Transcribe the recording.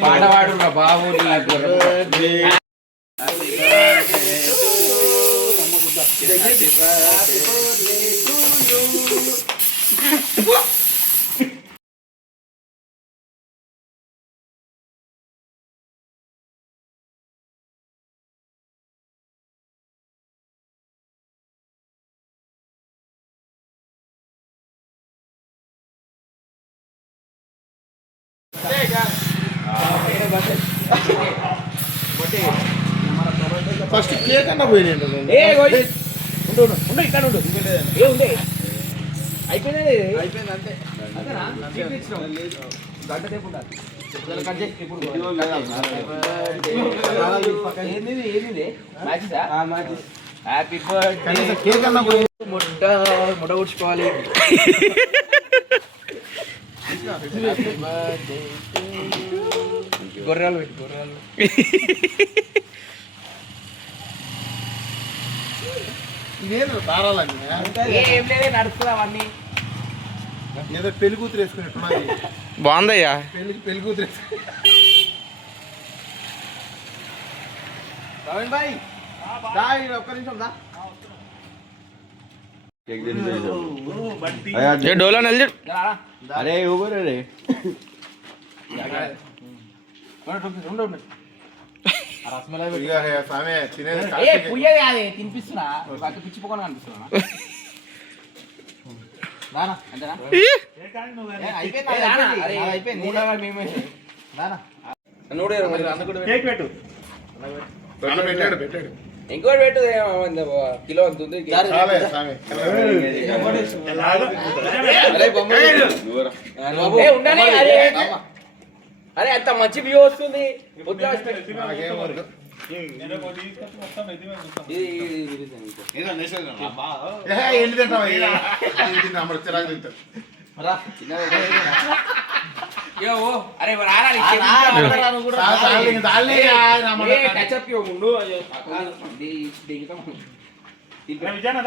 పాటవాడు బాబు first cake అన్న పోయినా ఇక్కడ ఉండు ఏ ఉంది అయిపోయింది అంతే గంట సేపు ఉండాలి హ్యాపీ బర్త్డే కేక్ అన్న పోయి ముడ ఊడ్చుకోవాలి గొర్రెలు పెట్టి గొర్రెలు ఇదేంద్ర తారాలని ఏం లేదే నడుస్తుంది అవన్నీ ఏదో పెళ్లి కూతురు వేసుకున్నట్టున్నది బాగుందయ్యా పెళ్లి కూతురు రవీణ్ భాయ్ దా ఈడ ఒక్క నిమిషం దా డోలో నిల్చు అరే ఊబర్ రే తినిపిస్తున్నా పిచ్చిపోకుండా అనిపిస్తున్నా ఇంకోటి పెట్టు కిలో అంతుంది ఉండాలి అరే అంత మంచి వ్యూ వస్తుంది అరే విజయన